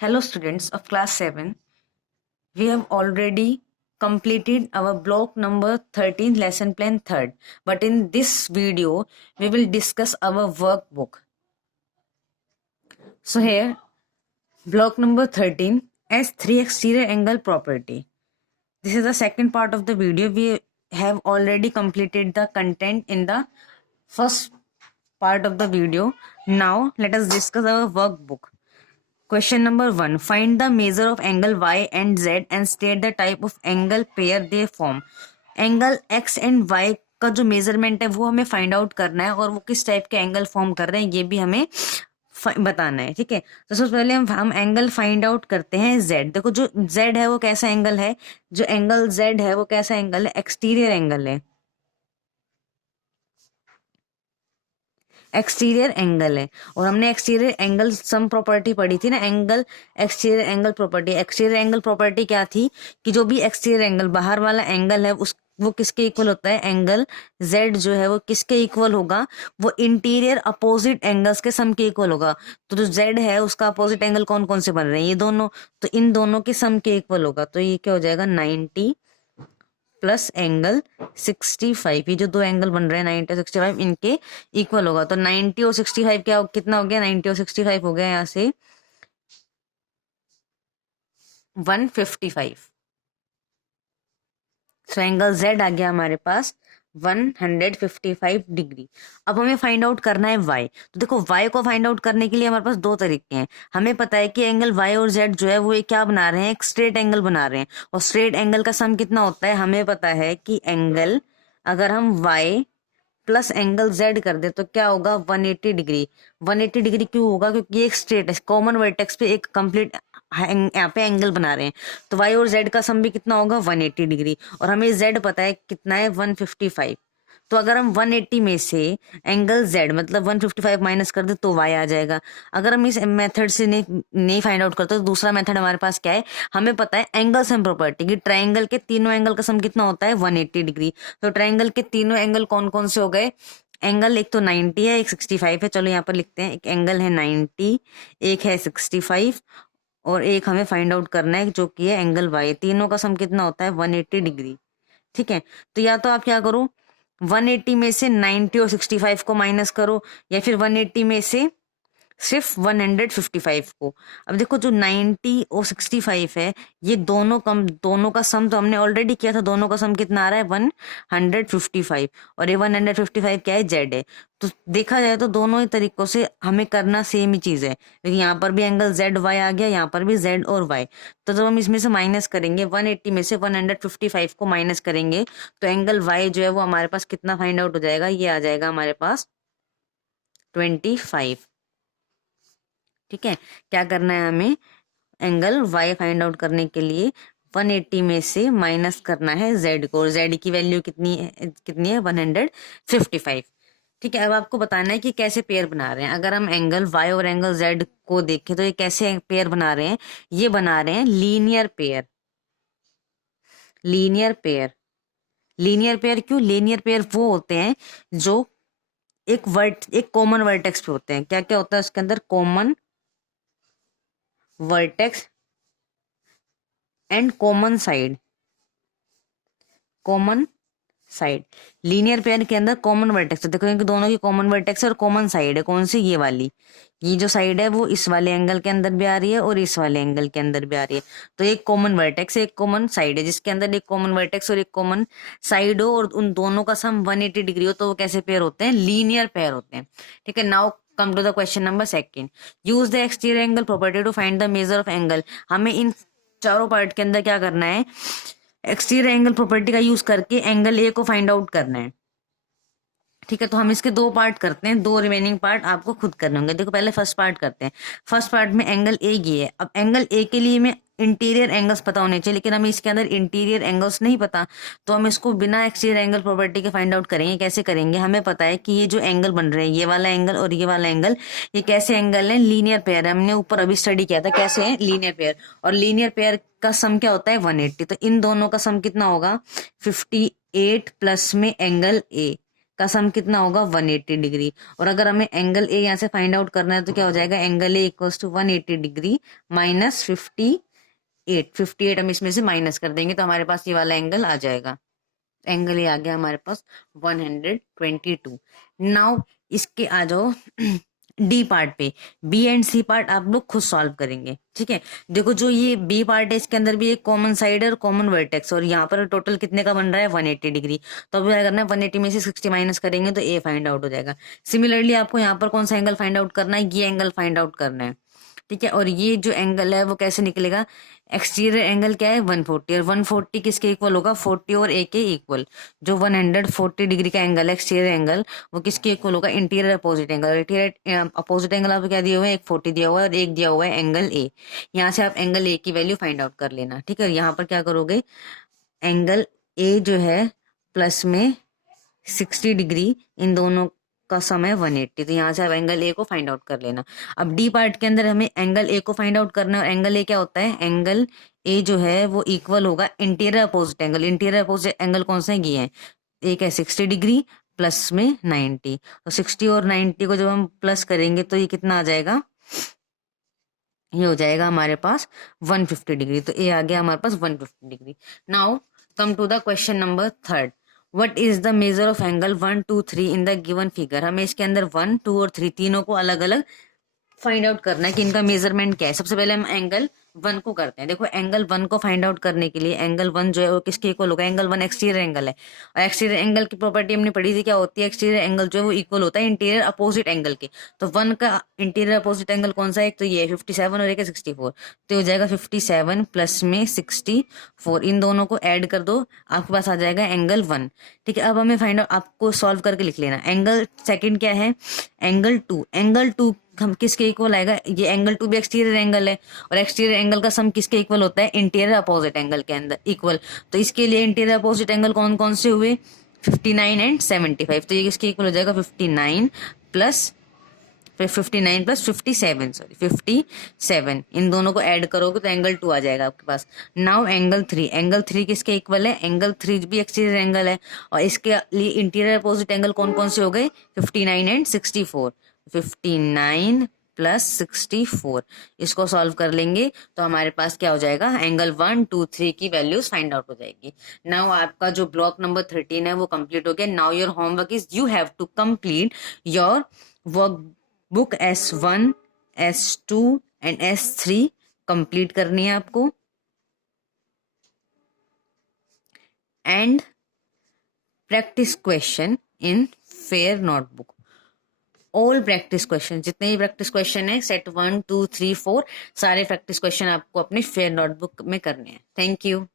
Hello students of class 7. We have already completed our block number 13 lesson plan 3rd. But in this video, we will discuss our workbook. So here, block number 13 as 3 exterior angle property. This is the second part of the video. We have already completed the content in the first part of the video. Now let us discuss our workbook. Question number 1. Find the measure of angle y and z and state the type of angle pair they form. Angle x and y का जो measurement है वो हमें find out करना है और वो किस टाइप के एंगल फॉर्म कर रहे हैं ये भी हमें बताना है। ठीक है, तो सबसे पहले हम एंगल फाइंड आउट करते हैं z। देखो जो z है वो कैसा एंगल है, जो एंगल z है वो कैसा एंगल है, एक्सटीरियर एंगल है, एक्सटीरियर एंगल है। और हमने एक्सटीरियर एंगल सम प्रॉपर्टी पढ़ी थी ना, angle exterior angle property. Exterior angle property क्या थी कि जो भी एक्सटीरियर एंगल बाहर वाला एंगल है उस वो किसके इक्वल होता है, एंगल z जो है वो किसके इक्वल होगा, वो इंटीरियर अपोजिट एंगल्स के सम के इक्वल होगा। तो जो z है उसका अपोजिट एंगल कौन कौन से बन रहे हैं, ये दोनों, तो इन दोनों के सम के इक्वल होगा। तो ये क्या हो जाएगा, 90 प्लस एंगल 65। ये जो दो एंगल बन रहे हैं 90 और 65 इनके इक्वल होगा। तो 90 और 65 क्या कितना हो गया, 90 और 65 हो गया यहाँ से 155। सो एंगल Z आ गया हमारे पास 155 डिग्री। अब हमें फाइंड आउट करना है y। तो देखो y को फाइंड आउट करने के लिए हमारे पास दो तरीके हैं। हमें पता है कि एंगल y और z जो है वो एक क्या बना रहे हैं, एक स्ट्रेट एंगल बना रहे हैं। और स्ट्रेट एंगल का सम कितना होता है, हमें पता है कि एंगल अगर हम y प्लस एंगल z कर दे तो क्या होगा, 180 डिग्री। 180 डिग्री क्यों होगा, क्योंकि ये एक स्ट्रेट है, कॉमन वर्टेक्स पे एक कंप्लीट यहाँ पे एंगल बना रहे हैं। तो y और z का सम भी कितना होगा, 180 डिग्री। और हमें z पता है कितना है, 155। तो अगर हम 180 में से एंगल z मतलब 155 माइनस कर दे तो y आ जाएगा। अगर हम इस मेथड से नहीं फाइंड आउट करते तो दूसरा मेथड हमारे पास क्या है, हमें पता है एंगल सम प्रॉपर्टी की ट्राइंगल के तीनों एंगल का सम कितना होता है, 180 डिग्री। तो ट्राइंगल के तीनों एंगल कौन कौन से हो गए, एंगल एक तो 90 है, एक 65 है। चलो यहाँ पर लिखते हैं, एक एंगल है 90, एक है 65 और एक हमें फाइंड आउट करना है जो कि है एंगल y। तीनों का सम कितना होता है, 180 डिग्री। ठीक है, तो या तो आप क्या करो, 180 में से 90 और 65 को माइनस करो, या फिर 180 में से सिर्फ 155 को। अब देखो जो 90 और 65 है ये दोनों का सम तो हमने ऑलरेडी किया था, दोनों का सम कितना आ रहा है, 155। और ये 155 क्या है, जेड है। तो देखा जाए तो दोनों ही तरीकों से हमें करना सेम ही चीज है, क्योंकि यहाँ पर भी एंगल जेड वाई आ गया, यहाँ पर भी जेड और वाई। तो जब हम इसमें से माइनस करेंगे, 180 में से 155 को माइनस करेंगे तो एंगल वाई जो है वो हमारे पास कितना फाइंड आउट हो जाएगा, ये आ जाएगा हमारे पास 25। ठीक है, क्या करना है हमें, एंगल y फाइंड आउट करने के लिए 180 में से माइनस करना है z को। और z की वैल्यू कितनी है 155। ठीक है, अब आपको बताना है कि कैसे पेयर बना रहे हैं। अगर हम एंगल y और एंगल z को देखें तो ये कैसे पेयर बना रहे हैं, ये बना रहे हैं linear pair. Linear pair, linear pair क्यों, लीनियर पेयर वो होते हैं जो एक कॉमन वर्टेक्स पे होते हैं। क्या क्या होता है उसके अंदर, common vertex and common side. Common side, linear pair के अंदर कॉमन वर्टेक्स, देखो इनके दोनों की कॉमन वर्टेक्स और कॉमन साइड है। कौन सी, ये वाली। ये जो साइड है वो इस वाले एंगल के अंदर भी आ रही है और इस वाले एंगल के अंदर भी आ रही है। तो एक कॉमन वर्टेक्स एक कॉमन साइड है, जिसके अंदर एक कॉमन वर्टेक्स और एक कॉमन साइड हो और उन दोनों का सम 180 डिग्री हो, तो वो कैसे पेयर होते हैं, लीनियर पेयर होते हैं। ठीक है, now come to the question number 2। Use the exterior angle property to find the measure of angle. हमें इन चारों पार्ट के अंदर क्या करना है, एक्सटीरियर एंगल प्रॉपर्टी का यूज करके एंगल ए को फाइंड आउट करना है। ठीक है, तो हम इसके दो पार्ट करते हैं, दो रिमेनिंग पार्ट आपको खुद करने होंगे। देखो पहले फर्स्ट पार्ट करते हैं। फर्स्ट पार्ट में एंगल ए ये है। अब एंगल ए के लिए हमें इंटीरियर एंगल्स पता होने चाहिए, लेकिन हमें इसके अंदर इंटीरियर एंगल्स नहीं पता, तो हम इसको बिना एक्सटीरियर एंगल प्रॉपर्टी के फाइंड आउट करेंगे। कैसे करेंगे, हमें पता है कि ये जो एंगल बन रहे हैं, ये वाला एंगल और ये वाला एंगल, ये कैसे एंगल है, लीनियर पेयर है। हमने ऊपर अभी स्टडी किया था कैसे है, लीनियर पेयर। और लीनियर पेयर का सम क्या होता है, 180। तो इन दोनों का सम कितना होगा, 58 प्लस में एंगल ए, का सम कितना होगा 180 डिग्री। और अगर हमें एंगल ए यहाँ से फाइंड आउट करना है तो क्या हो जाएगा, angle A equals to 180 degree minus 58 हम इसमें से माइनस कर देंगे तो हमारे पास ये वाला एंगल आ जाएगा। एंगल ये आ गया हमारे पास 122। नाउ इसके आ जाओ डी पार्ट पे। बी एंड सी पार्ट आप लोग खुद सॉल्व करेंगे, ठीक है। देखो जो ये बी पार्ट है इसके अंदर भी एक कॉमन साइड है और कॉमन वर्टेक्स, और यहाँ पर टोटल कितने का बन रहा है 180 डिग्री। तो अब क्या करना है, 180 में से 60 माइनस करेंगे तो ए फाइंड आउट हो जाएगा। सिमिलरली आपको यहाँ पर कौन सा एंगल फाइंड आउट करना है, ये एंगल फाइंड आउट करना है, ठीक है। और ये जो एंगल है वो कैसे निकलेगा, एक्सटीरियर एंगल क्या है 140, और 140 किसके इक्वल होगा 40 और ए के इक्वल। जो 140 डिग्री का एंगल है एक्सटीरियर एंगल, वो किसके इक्वल होगा, interior opposite angle. Interior opposite angle आपको क्या दिया हुआ है, एक 40 दिया हुआ है और एक दिया हुआ है एंगल ए। यहाँ से आप एंगल ए की वैल्यू फाइंड आउट कर लेना, ठीक है। यहाँ पर क्या करोगे, एंगल ए जो है प्लस में 60 डिग्री, इन दोनों का सम है 180, तो यहाँ से आप एंगल ए को फाइंड आउट कर लेना। अब डी पार्ट के अंदर हमें एंगल ए को फाइंड आउट करना है, और एंगल ए क्या होता है, एंगल ए जो है वो इक्वल होगा interior opposite angle. Interior opposite angle कौन से ये है, एक है 60 डिग्री प्लस में 90, तो 60 और 90 को जब हम प्लस करेंगे तो ये कितना आ जाएगा, ये हो जाएगा हमारे पास 150 डिग्री। तो ए आ गया हमारे पास 150 degree. Now come to the question number 3rd। What is the measure of angle 1, 2, 3 in the given figure. हमें इसके अंदर 1, 2 और 3 तीनों को अलग अलग फाइंड आउट करना है कि इनका मेजरमेंट क्या है। सबसे पहले हम एंगल 1 को करते हैं। देखो एंगल 1 को फाइंड आउट करने के लिए एंगल 1 जो है वो किसके इक्वल होगा, एंगल 1 एक्सटीरियर एंगल है, और एक्सटीरियर एंगल की प्रॉपर्टी हमने पढ़ी थी क्या होती है, एक्सटीरियर एंगल जो है वो इक्वल होता है इंटीरियर अपोजिट एंगल के। तो 1 का इंटीरियर अपोजिट एंगल कौन सा है, एक तो ये 57 और एक है 64, तो हो जाएगा 57 प्लस में 64, इन दोनों को ऐड कर दो, आपके पास आ जाएगा एंगल 1, ठीक है। अब हमें फाइंड आउट, आपको सॉल्व करके लिख लेना। एंगल सेकंड क्या है, एंगल 2। एंगल 2 हम किसके इक्वल आएगा, ये एंगल 2 भी एक्सटीरियर एंगल है, और एक्सटीरियर एंगल का सम किसके इक्वल होता है, इंटीरियर अपोजिट एंगल के अंदर इक्वल। तो इसके लिए इंटीरियर अपोजिट एंगल कौन कौन से हुए, 59 एंड 75, तो ये किसके इक्वल हो जाएगा 59 प्लस 57, सॉरी 57, इन दोनों को ऐड करोगे तो एंगल 2 आ जाएगा आपके पास। Now angle 3। एंगल 3 किसके इक्वल है, एंगल 3 भी एक्सटीरियर एंगल है, और इसके लिए इंटीरियर अपोजिट एंगल कौन कौन से हो गए, 59 एंड 64। 59 प्लस 64, इसको सॉल्व कर लेंगे तो हमारे पास क्या हो जाएगा, एंगल 1, 2, 3 की वैल्यूज फाइंड आउट हो जाएगी। नाउ आपका जो ब्लॉक नंबर 13 है वो कंप्लीट हो गया। Now your homework is you have to complete your work book S1, S2 and S3 complete करनी है आपको, and practice question in fair notebook. All practice question, जितने भी प्रैक्टिस क्वेश्चन है सेट 1, 2, 3, 4, सारे प्रैक्टिस क्वेश्चन आपको अपने फेयर नोटबुक में करने हैं। Thank you.